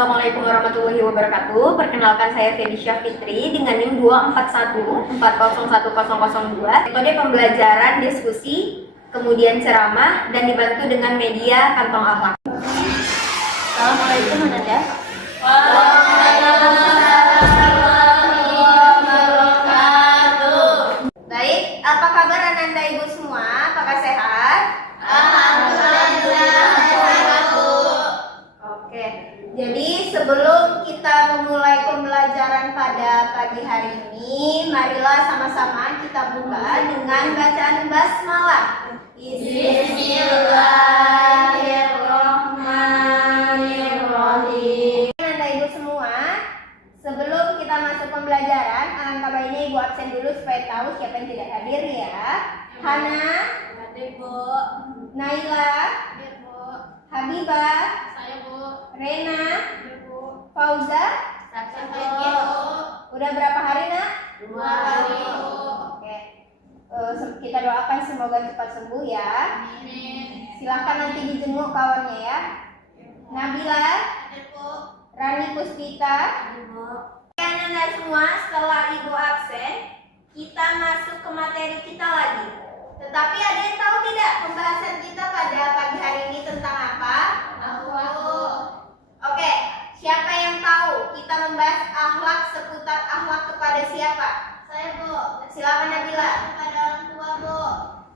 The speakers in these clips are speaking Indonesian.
Assalamualaikum warahmatullahi wabarakatuh. Perkenalkan saya Felicia Fitri dengan NIM 241401002. Metode pembelajaran diskusi, kemudian ceramah, dan dibantu dengan media kantong akhlak. Assalamualaikum Ananda. Baik, apa kabar Ananda Ibu semua? Apakah sehat? Jadi sebelum kita memulai pembelajaran pada pagi hari ini, marilah sama-sama kita buka dengan bacaan basmalah. Bismillahirrahmanirrahim. Anda Ibu semua, sebelum kita masuk pembelajaran, alangkah baiknya Ibu absen dulu supaya tahu siapa yang tidak hadir ya. Hana, hadir Bu. Naila, hadir Bu. Habibah, saya Bu. Rena, Bu. Fauza, saya Bu. Udah berapa hari nak? 2 hari Bu. Oke. Kita doakan semoga cepat sembuh ya. Amin. Silakan nanti dijenguk kawannya ya. Nabila, hadir Bu. Rani Puspita, hadir Bu. Oke Anda semua, setelah Ibu absen, kita masuk ke materi kita lagi. Tetapi ada yang tahu tidak pembahasan kita pada pagi hari ini tentang apa? Oke, siapa yang tahu kita membahas akhlak seputar akhlak kepada siapa? Saya Bu. Silakan Nabila. Kepada orang tua Bu.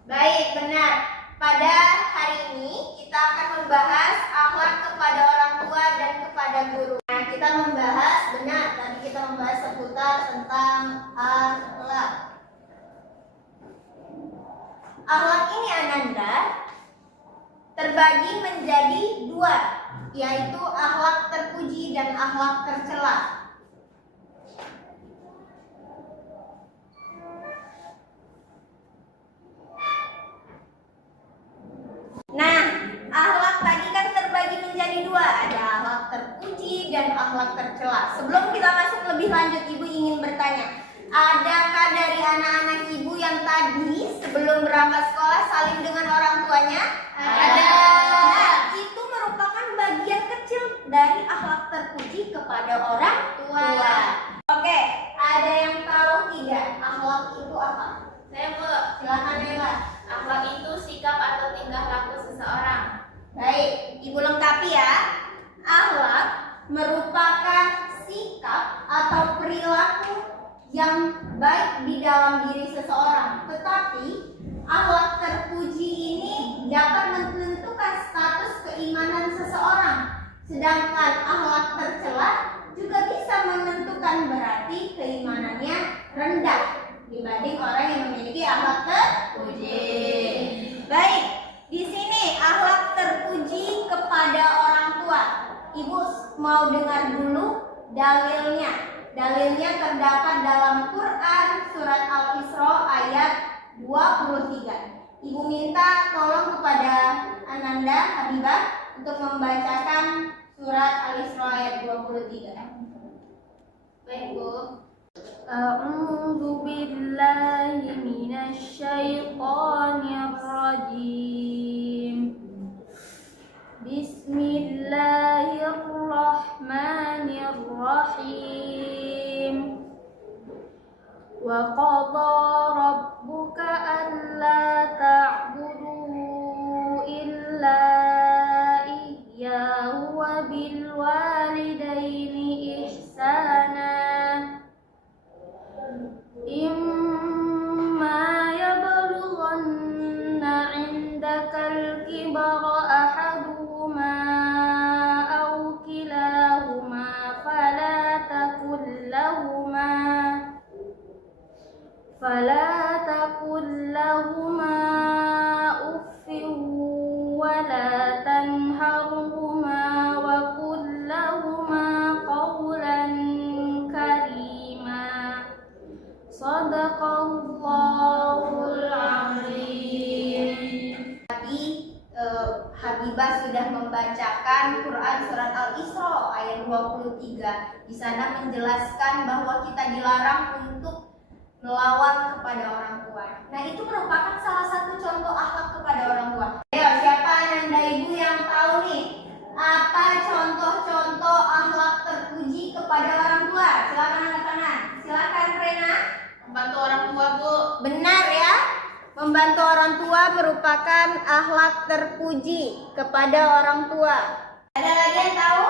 Baik, benar. Pada hari ini kita akan membahas akhlak kepada orang tua dan kepada guru. Nah, kita membahas, benar, tadi kita membahas seputar tentang akhlak. Akhlak ini Ananda terbagi menjadi 2, yaitu akhlak terpuji dan akhlak tercela. Nah, akhlak tadi kan terbagi menjadi 2, ada akhlak terpuji dan akhlak tercela. Sebelum kita masuk lebih lanjut, Ibu ingin bertanya, adakah dari anak-anak Ibu yang tadi sebelum berangkat sekolah saling dengan orang tuanya? Ada. Nah, itu merupakan bagian kecil dari akhlak terpuji kepada orang tua. Oke, ada yang tahu tidak akhlak itu apa? Saya Bu. Silakan Nela. Akhlak itu sikap atau tingkah laku seseorang. Baik, Ibu lengkapi ya. Akhlak merupakan sikap atau perilaku yang baik di dalam diri seseorang. Tetapi akhlak terpuji ini dapat menentukan status keimanan seseorang. Sedangkan akhlak tercela juga bisa menentukan berarti keimanannya rendah dibanding orang yang memiliki akhlak terpuji. Baik, di sini akhlak terpuji kepada orang tua. Ibu mau dengar dulu dalilnya. Dalilnya terdapat dalam Quran surat Al-Isra ayat 23. Ibu minta tolong kepada Ananda Habibah untuk membacakan surat Al-Isra ayat 23. Baik Bu. A'udzu billahi minasy syaithanir rajim. Bismillahirrahmanirrahim. Wa qadha rabbuka alla ta'budu illa iyyahu wa bil walidaini ihsana. Imma yablughanna 'indakal kibara ahaduhuma aw kilahuma fala takul lahuma uffin wa la tanharhuma wa qul lahuma qawlan karima. Shadaqallahul azim. Tadi Habibah sudah membacakan Quran surat Al-Isra ayat 23. Di sana menjelaskan bahwa kita dilarang untuk melawan kepada orang tua. Nah, itu merupakan salah satu contoh akhlak kepada orang tua. Ayo, siapa Ananda Ibu yang tahu nih apa contoh-contoh akhlak merupakan akhlak terpuji kepada orang tua? Ada lagi yang tahu?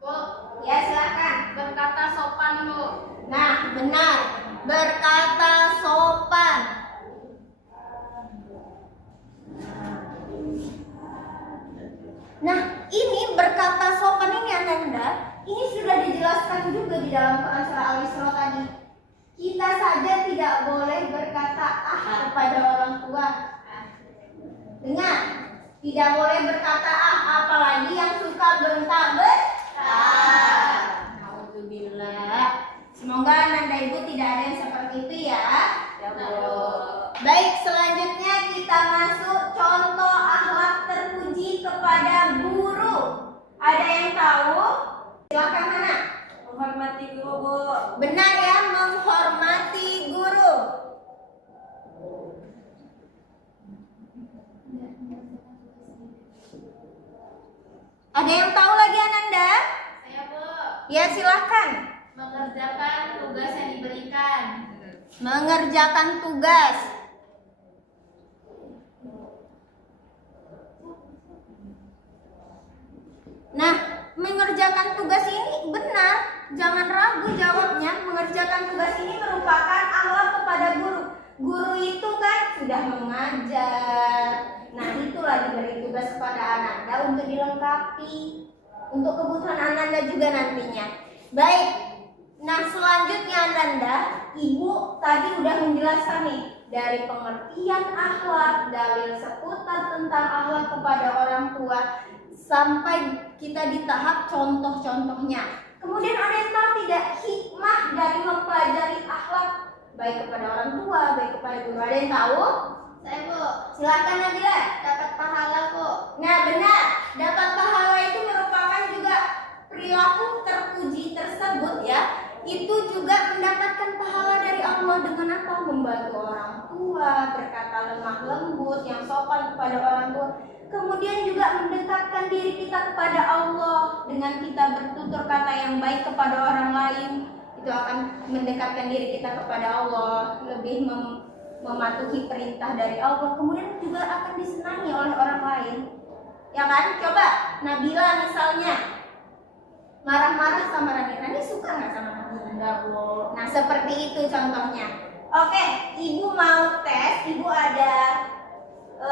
Bu, Ya, silakan. berkata sopan, Bu. Nah, benar. Berkata sopan. Nah, ini berkata sopan ini Ananda, ini sudah dijelaskan juga di dalam Quran surah Al-Isra tadi. Kita saja tidak boleh berkata kepada orang tua. Dengar, tidak boleh berkata apalagi yang suka bentak-bentak. Alhamdulillah. Semoga Ananda Ibu tidak ada yang seperti itu ya. Ya, Bu. Baik, selanjutnya kita masuk contoh akhlak terpuji kepada guru. Ada yang tahu? Silakan Hana. Menghormati guru, Bu. Benar ya, menghormati guru. Ada yang tahu lagi Ananda? Saya, Bu. Ya, silakan. Mengerjakan tugas yang diberikan. Mengerjakan tugas. Nah, mengerjakan tugas ini benar, jangan ragu jawabnya. Mengerjakan tugas ini merupakan akhlak kepada guru. Guru itu kan sudah mengajar. Nah, itulah diberi tugas kepada Ananda untuk dilengkapi untuk kebutuhan Ananda juga nantinya. Baik. Nah, selanjutnya Ananda, Ibu tadi udah menjelaskan nih dari pengertian akhlak, dalil seputar tentang akhlak kepada orang tua, sampai kita di tahap contoh-contohnya. Kemudian ada yang tahu tidak hikmah dari mempelajari akhlak baik kepada orang tua, baik kepada guru? Ada yang tahu? Saya, Bu. Silakan Nabila. Dapat pahala, Bu. Nah, benar. Dapat pahala itu merupakan juga perilaku terpuji tersebut ya. Itu juga mendapatkan pahala dari Allah dengan apa? Membantu orang tua, berkata lemah lembut, yang sopan kepada orang tua. Kemudian juga mendekatkan diri kita kepada Allah dengan kita bertutur kata yang baik kepada orang lain. Itu akan mendekatkan diri kita kepada Allah, lebih mematuhi perintah dari Allah. Kemudian juga akan disenangi oleh orang lain. Ya kan? Coba Nabila misalnya marah-marah sama Rani. Rani suka nggak sama Nabila? Enggak, Bu. Nah, seperti itu contohnya. Oke, Ibu mau tes. Ibu ada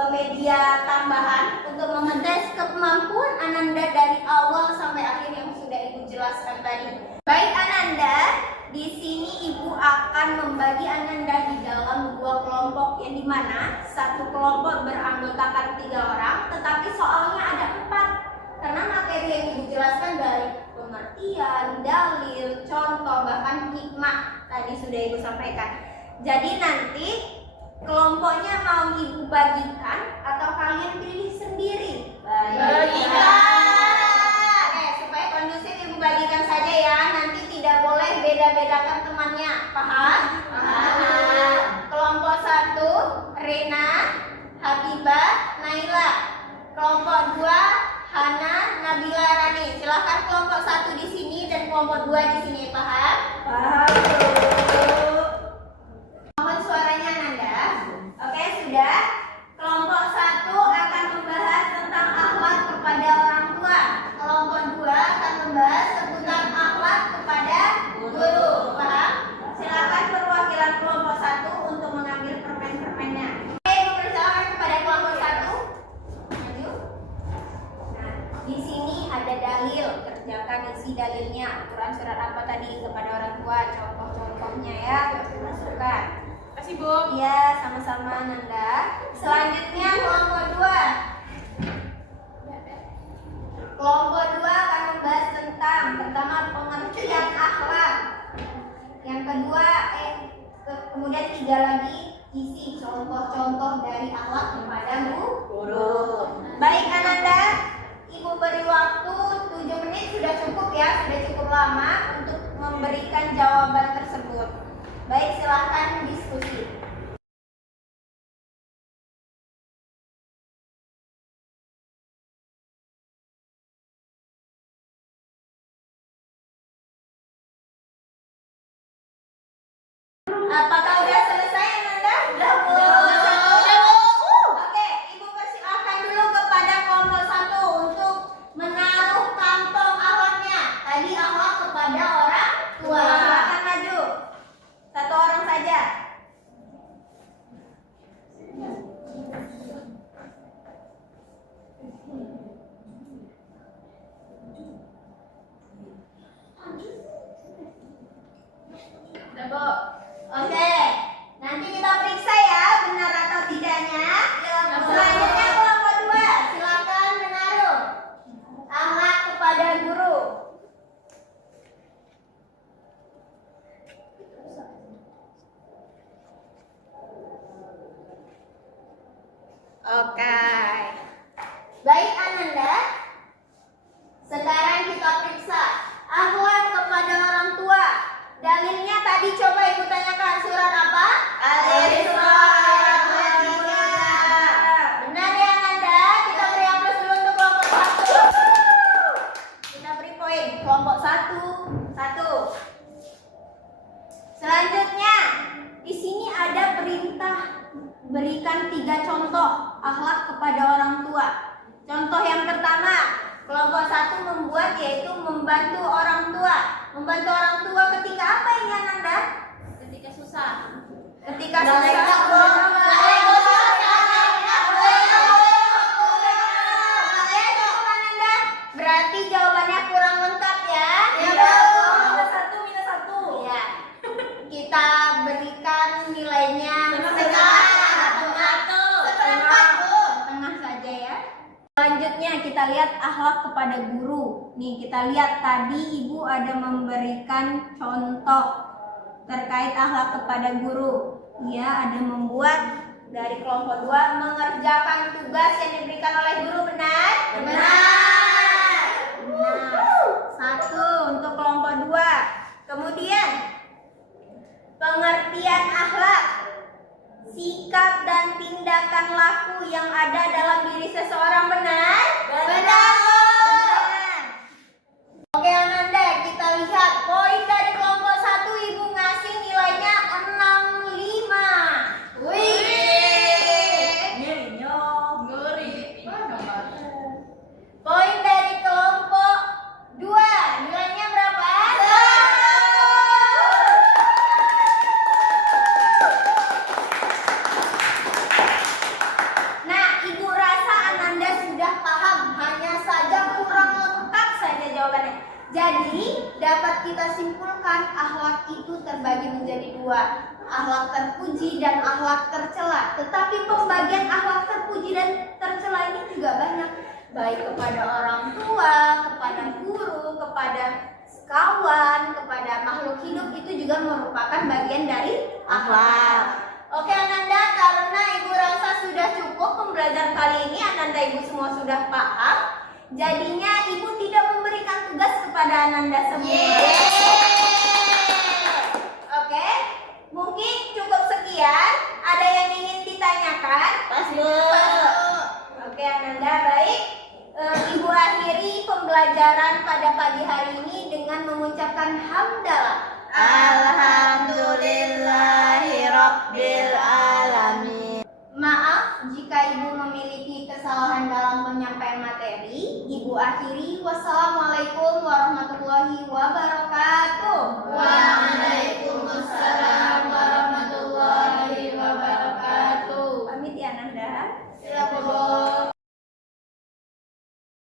media tambahan untuk mengetes kemampuan Ananda dari awal sampai akhir yang sudah Ibu jelaskan tadi. Baik Ananda, di sini Ibu akan membagi Ananda di dalam dua kelompok, yang dimana satu kelompok beranggotakan 3 orang, tetapi soalnya ada 4 karena materi yang Ibu jelaskan dari pengertian, dalil, contoh, bahkan hikmah tadi sudah Ibu sampaikan. Jadi nanti kelompoknya mau Ibu bagikan atau kalian pilih sendiri? Bagikan. Supaya kondusif Ibu bagikan saja ya. Nanti tidak boleh beda-bedakan temannya. Paham? Paham. Kelompok 1 Rena, Habibah, Naila. Kelompok 2 Hana, Nabila, Rani. Silakan kelompok 1 di sini dan kelompok 2 di sini. Paham? Paham. Mohon suaranya Nanda. Oke, sudah. Kelompok 1 akan membahas tentang akhlak kepada orang tua. Kelompok 2 akan membahas seputar akhlak kepada guru. Paham? Silakan perwakilan kelompok 1 untuk mengambil permen-permennya. Oke, mempersilakan kepada kelompok 1. Maju. Nah, di sini ada dalil. Kerjakan isi dalilnya. Aturan surat apa tadi kepada orang tua? Contoh-contohnya ya. Masukkan. Kasih, Bu. Iya, sama-sama Nanda. Selanjutnya kelompok 2. Kelompok 2 akan membahas tentang pertama pengertian akhlak. Yang kedua kemudian 3 lagi isi contoh-contoh dari akhlak kepada guru. Baik Ananda, Ibu beri waktu 7 menit sudah cukup ya, sudah cukup lama untuk memberikan jawaban tersebut. Baik, silakan diskusi. Apakah udah selesai Nanda? Udah, Bu. poin. Kelompok 1. Selanjutnya, di sini ada perintah berikan 3 contoh akhlak kepada orang tua. Contoh yang pertama, kelompok 1 membuat yaitu membantu orang tua. Membantu orang tua ketika apa ini Ananda? Ketika susah. Ketika susah. Berarti jawabannya kurang lengkap ya. -1. Ya. Kita berikan nilainya setengah saja ya. Selanjutnya kita lihat akhlak kepada guru. Nih kita lihat tadi ibu ada memberikan contoh terkait akhlak kepada guru. Dia ada membuat dari kelompok 2 mengerjakan tugas yang diberikan oleh guru, benar? Benar. 1 untuk kelompok 2. Kemudian pengertian akhlak, sikap dan tindakan laku yang ada dalam diri seseorang, benar? Benar. Oke Ananda, kita lihat poin dari kelompok 1 ibu ngasih nilainya 65. Poin dari kelompok 2 nilainya berapa? 100. Nah, ibu rasa Ananda sudah paham, hanya saja kurang lengkap saja jawabannya. Jadi, dapat kita simpulkan akhlak itu terbagi menjadi 2. Akhlak terpuji dan akhlak tercela. Tetapi pembagian akhlak terpuji dan tercela ini juga banyak. Baik kepada orang tua, kepada guru, kepada kawan, kepada makhluk hidup, itu juga merupakan bagian dari akhlak. Oke Ananda, karena ibu rasa sudah cukup pembelajaran kali ini, Ananda ibu semua sudah paham. Jadinya ibu tidak memberikan tugas kepada Ananda semua. Oke, mungkin cukup sekian. Ada yang ingin ditanyakan? Oke Ananda, baik. Ibu akhiri pembelajaran pada pagi hari ini dengan mengucapkan hamdalah. Alhamdulillahirabbil alamin. Maaf jika ibu memiliki kesalahan dalam penyampaian materi. Ibu akhiri. Wassalamualaikum warahmatullahi wabarakatuh. Waalaikumsalam warahmatullahi wabarakatuh. Pamit ya Ananda. Silakan.